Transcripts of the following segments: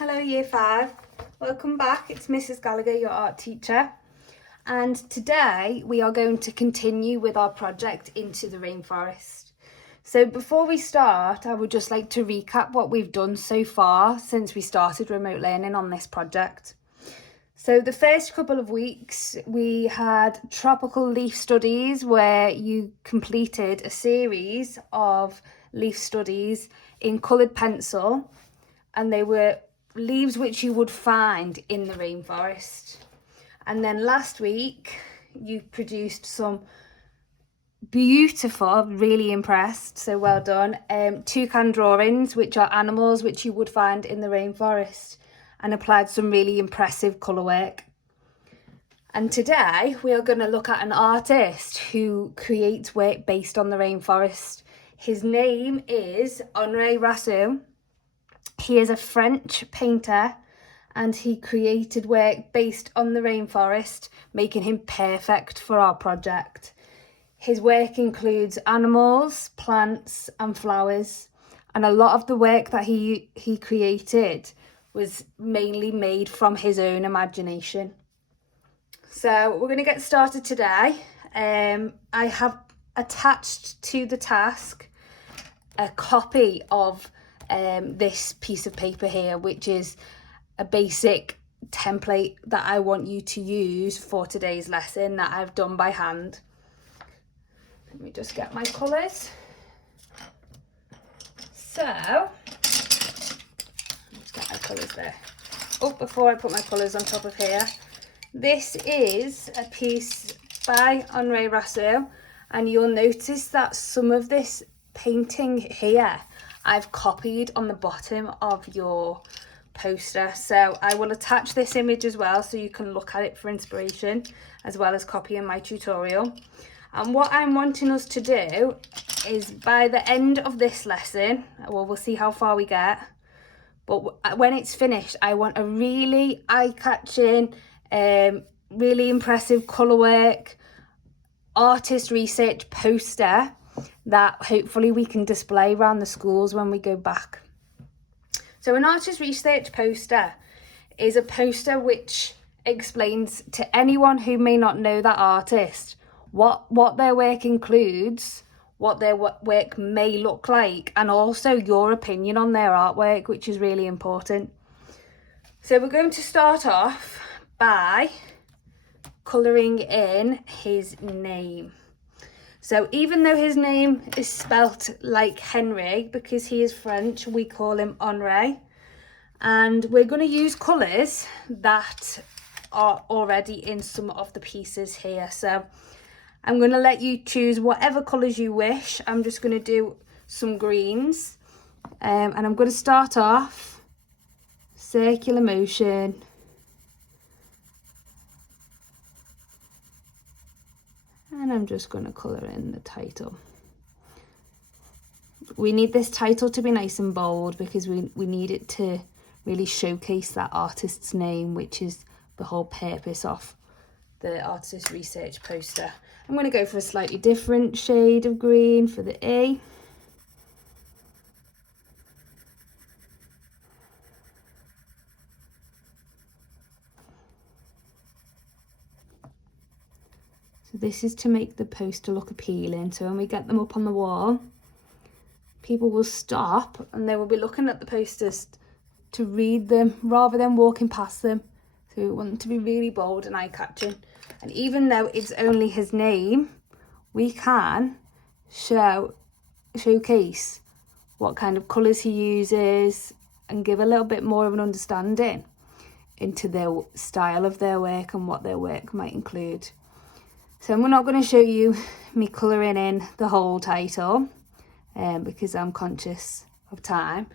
Hello Year 5, welcome back. It's Mrs Gallagher, your art teacher, and today we are going to continue with our project Into the Rainforest. So before we start, I would just like to recap what we've done so far since we started remote learning on this project. So the first couple of weeks we had tropical leaf studies where you completed a series of leaf studies in coloured pencil, and they were leaves which you would find in the rainforest. And then last week you produced some beautiful, really impressed, so well done, toucan drawings, which are animals which you would find in the rainforest, and applied some really impressive colour work. And today we are going to look at an artist who creates work based on the rainforest. His name is Henri Rousseau. He is a French painter and he created work based on the rainforest, making him perfect for our project. His work includes animals, plants and flowers, and a lot of the work that he created was mainly made from his own imagination. So we're going to get started today. I have attached to the task a copy of this piece of paper here, which is a basic template that I want you to use for today's lesson that I've done by hand. Let me just get my colours. So, let's get my colours there. Oh, before I put my colours on top of here, this is a piece by Henri Rousseau, and you'll notice that some of this painting here I've copied on the bottom of your poster. So I will attach this image as well so you can look at it for inspiration, as well as copying my tutorial. And what I'm wanting us to do is, by the end of this lesson, well, we'll see how far we get, but when it's finished, I want a really eye-catching, really impressive colour work, artist research poster that hopefully we can display around the schools when we go back. So an artist research poster is a poster which explains to anyone who may not know that artist what their work includes, what their work may look like, and also your opinion on their artwork, which is really important. So we're going to start off by colouring in his name. So even though his name is spelt like Henry, because he is French, we call him Henri. And we're going to use colours that are already in some of the pieces here. So I'm going to let you choose whatever colours you wish. I'm just going to do some greens. And I'm going to start off circular motion. And I'm just going to colour in the title. We need this title to be nice and bold because we need it to really showcase that artist's name, which is the whole purpose of the artist research poster. I'm going to go for a slightly different shade of green for the E. So this is to make the poster look appealing. So when we get them up on the wall, people will stop and they will be looking at the posters to read them rather than walking past them. So we want them to be really bold and eye-catching. And even though it's only his name, we can showcase what kind of colours he uses and give a little bit more of an understanding into their style of their work and what their work might include. So I'm not going to show you me colouring in the whole title because I'm conscious of time,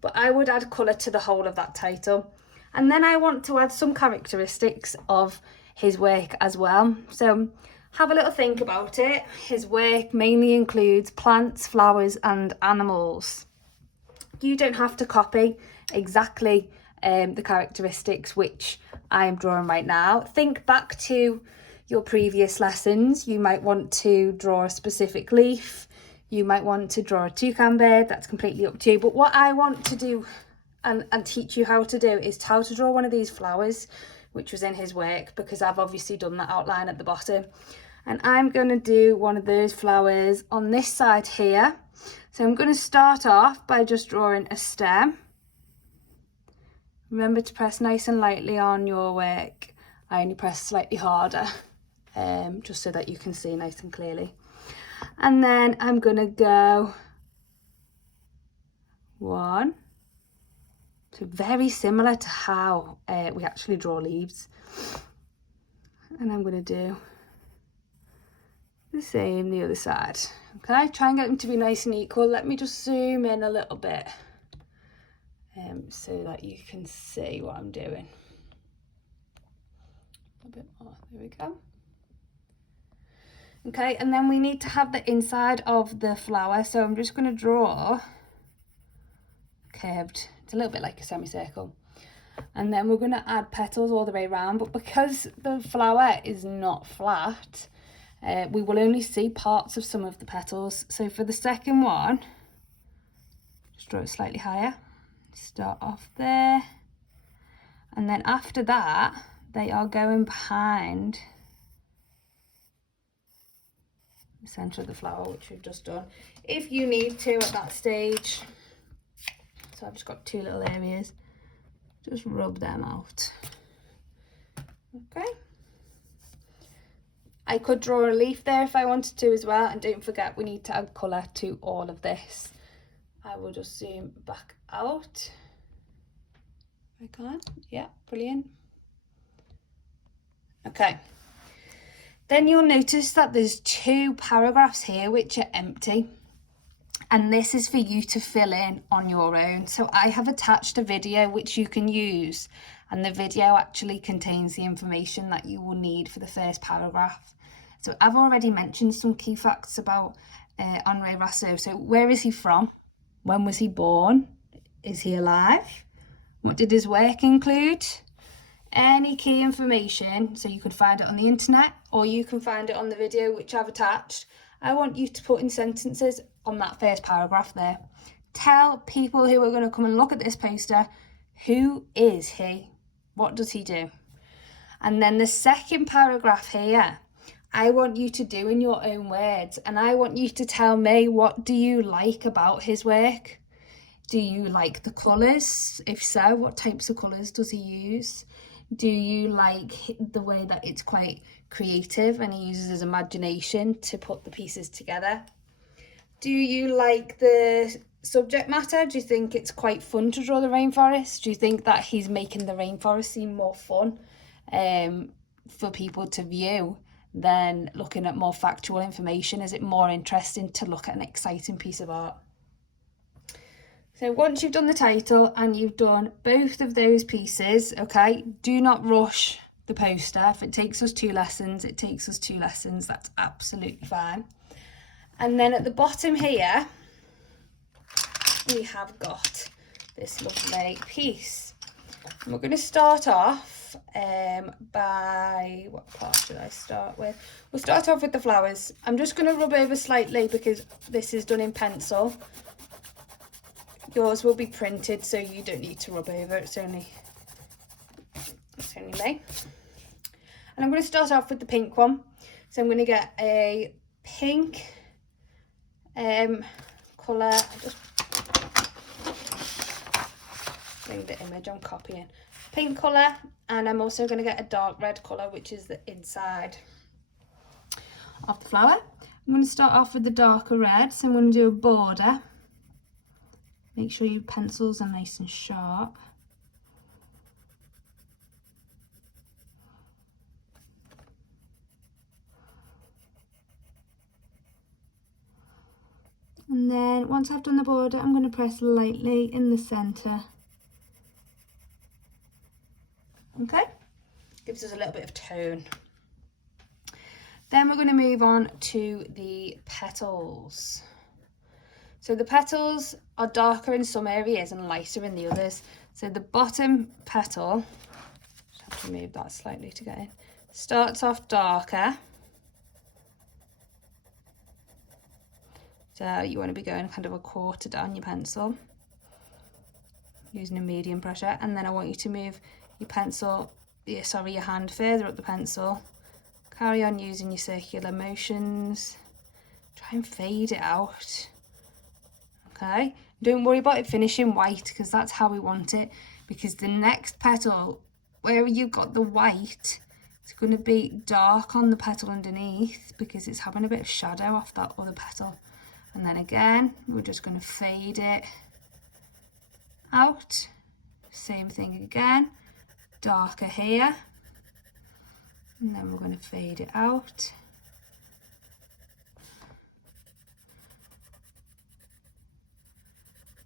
but I would add colour to the whole of that title. And then I want to add some characteristics of his work as well. So have a little think about it. His work mainly includes plants, flowers and animals. You don't have to copy exactly the characteristics which I am drawing right now. Think back to your previous lessons. You might want to draw a specific leaf. You might want to draw a toucan bird. That's completely up to you. But what I want to do and teach you how to do is how to draw one of these flowers, which was in his work, because I've obviously done that outline at the bottom. And I'm going to do one of those flowers on this side here. So I'm going to start off by just drawing a stem. Remember to press nice and lightly on your work. I only press slightly harder, just so that you can see nice and clearly. And then I'm going to go 1. So very similar to how we actually draw leaves. And I'm going to do the same the other side. Okay, try and get them to be nice and equal. Let me just zoom in a little bit so that you can see what I'm doing. A bit more, there we go. Okay, and then we need to have the inside of the flower, so I'm just going to draw curved. It's a little bit like a semicircle. And then we're going to add petals all the way around, but because the flower is not flat, we will only see parts of some of the petals. So for the second one, just draw it slightly higher. Start off there, and then after that they are going behind the centre of the flower, which we've just done, if you need to at that stage. So I've just got 2 little areas, just rub them out. Okay, I could draw a leaf there if I wanted to as well, and don't forget we need to add colour to all of this. I will just zoom back out. I can, yeah, brilliant. Okay, then you'll notice that there's 2 paragraphs here which are empty, and this is for you to fill in on your own. So I have attached a video which you can use, and the video actually contains the information that you will need for the first paragraph. So I've already mentioned some key facts about Henri Rousseau. So where is he from? When was he born? Is he alive? What did his work include? Any key information, so you can find it on the internet or you can find it on the video which I've attached. I want you to put in sentences on that first paragraph there. Tell people who are going to come and look at this poster, who is he? What does he do? And then the second paragraph here, I want you to do in your own words, and I want you to tell me, what do you like about his work? Do you like the colours? If so, what types of colours does he use? Do you like the way that it's quite creative and he uses his imagination to put the pieces together? Do you like the subject matter? Do you think it's quite fun to draw the rainforest? Do you think that he's making the rainforest seem more fun for people to view than looking at more factual information? Is it more interesting to look at an exciting piece of art? So once you've done the title and you've done both of those pieces, okay, do not rush the poster. If it takes us 2 lessons, it takes us 2 lessons. That's absolutely fine. And then at the bottom here, we have got this lovely piece. And we're going to start off by, what part should I start with? We'll start off with the flowers. I'm just going to rub over slightly because this is done in pencil. Yours will be printed, so you don't need to rub over. It's only me. And I'm going to start off with the pink one. So I'm going to get a pink colour. Just bring the image I'm copying. Pink colour, and I'm also going to get a dark red colour, which is the inside of the flower. I'm going to start off with the darker red, so I'm going to do a border. Make sure your pencils are nice and sharp. And then once I've done the border, I'm going to press lightly in the centre. Okay, gives us a little bit of tone. Then we're going to move on to the petals. So the petals are darker in some areas and lighter in the others. So the bottom petal, just have to move that slightly to get in, starts off darker. So you want to be going kind of a quarter down your pencil. using a medium pressure, and then I want you to move your pencil, your hand further up the pencil. Carry on using your circular motions. Try and fade it out. Okay, don't worry about it finishing white, because that's how we want it, because the next petal, where you've got the white, it's going to be dark on the petal underneath because it's having a bit of shadow off that other petal. And then again, we're just going to fade it out. Same thing again, darker here, and then we're going to fade it out.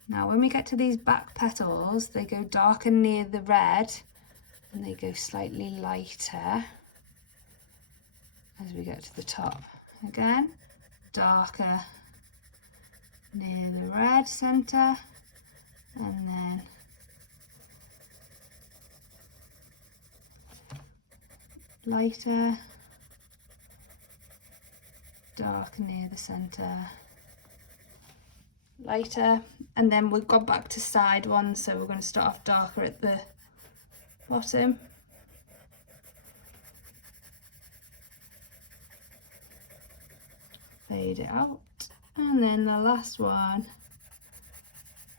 Now when we get to these back petals, they go darker near the red and they go slightly lighter as we get to the top. Again, darker near the red centre, and then lighter, darker near the centre, lighter, and then we've gone back to side ones, so we're going to start off darker at the bottom, fade it out, and then the last one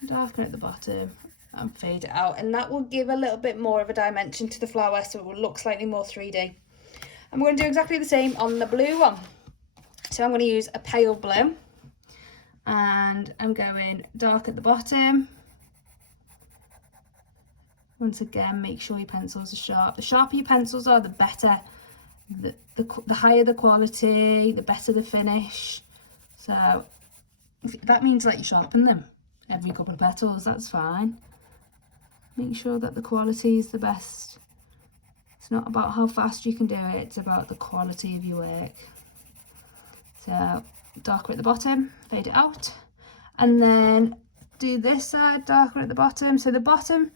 darker at the bottom and fade it out, and that will give a little bit more of a dimension to the flower, so it will look slightly more 3D. I'm going to do exactly the same on the blue one. So I'm going to use a pale blue, and I'm going dark at the bottom. Once again, make sure your pencils are sharp. The sharper your pencils are, the better. The higher the quality, the better the finish. So if that means like you sharpen them every couple of petals, that's fine. Make sure that the quality is the best. It's not about how fast you can do it, it's about the quality of your work. So darker at the bottom, fade it out, and then do this side darker at the bottom. So the bottom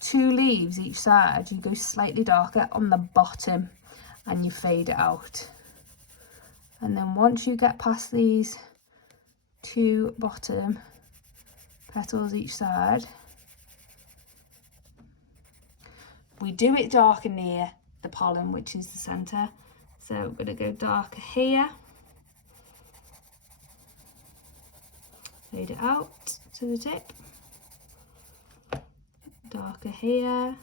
2 leaves each side, you go slightly darker on the bottom and you fade it out. And then once you get past these 2 bottom petals each side, we do it darker near the pollen, which is the centre. So we're going to go darker here, fade it out to the tip, darker here,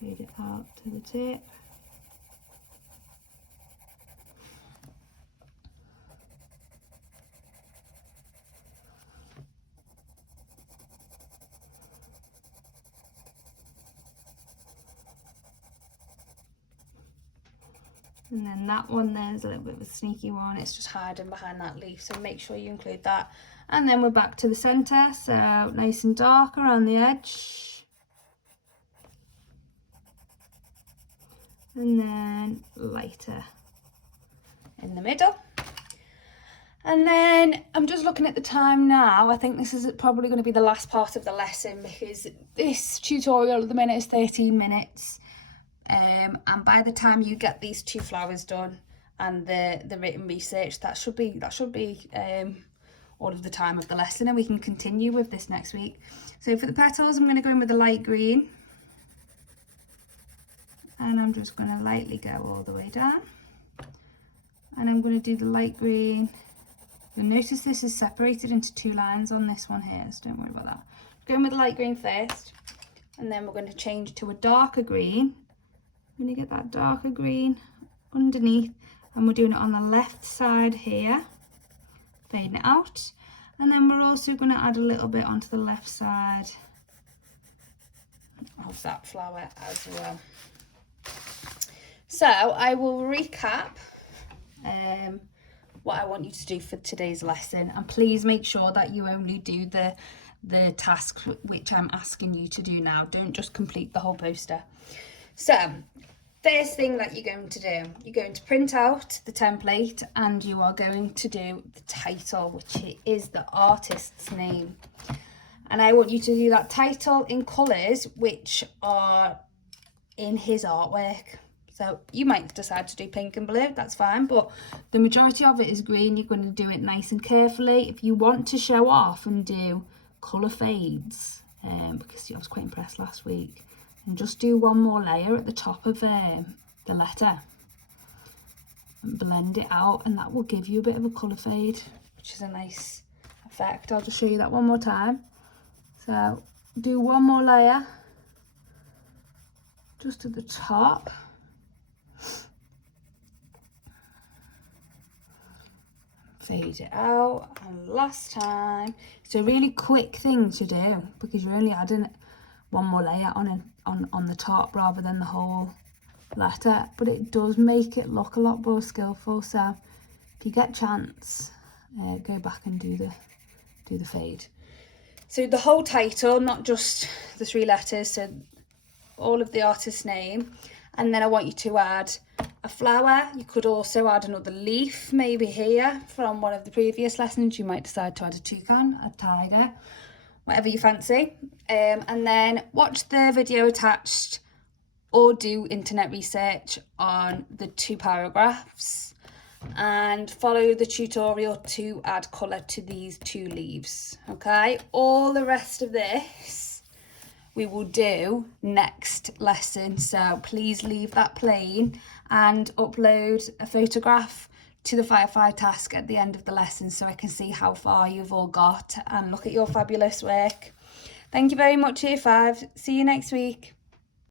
fade it out to the tip, and then that one there's a little bit of a sneaky one, it's just hiding behind that leaf, so make sure you include that. And then we're back to the centre, so nice and dark around the edge, and then lighter in the middle. And then I'm just looking at the time now. I think this is probably going to be the last part of the lesson, because this tutorial at the minute is 13 minutes. And by the time you get these 2 flowers done and the written research, that should be all of the time of the lesson, and we can continue with this next week. So for the petals, I'm going to go in with the light green, and I'm just going to lightly go all the way down, and I'm going to do the light green. You'll notice this is separated into 2 lines on this one here, so don't worry about that. Going with the light green first, and then we're going to change to a darker green. I'm going to get that darker green underneath, and we're doing it on the left side here, fading it out, and then we're also going to add a little bit onto the left side of that flower as well. So I will recap what I want you to do for today's lesson, and please make sure that you only do the task which I'm asking you to do now. Don't just complete the whole poster. So first thing that you're going to do, you're going to print out the template, and you are going to do the title, which is the artist's name. And I want you to do that title in colours which are in his artwork. So you might decide to do pink and blue, that's fine, but the majority of it is green. You're going to do it nice and carefully. If you want to show off and do colour fades, because I was quite impressed last week, and just do one more layer at the top of the letter and blend it out, and that will give you a bit of a colour fade, which is a nice effect. I'll just show you that one more time. So do one more layer just at the top. Fade it out, and last time. It's a really quick thing to do because you're only adding one more layer on the top rather than the whole letter, but it does make it look a lot more skillful. So if you get a chance, go back and do the fade. So the whole title, not just the 3 letters, so all of the artist's name, and then I want you to add a flower. You could also add another leaf, maybe here from one of the previous lessons. You might decide to add a toucan, a tiger, whatever you fancy. And then watch the video attached or do internet research on the 2 paragraphs and follow the tutorial to add colour to these 2 leaves. Okay, all the rest of this we will do next lesson, so please leave that plain and upload a photograph to the Firefly task at the end of the lesson so I can see how far you've all got and look at your fabulous work. Thank you very much, Year 5. See you next week.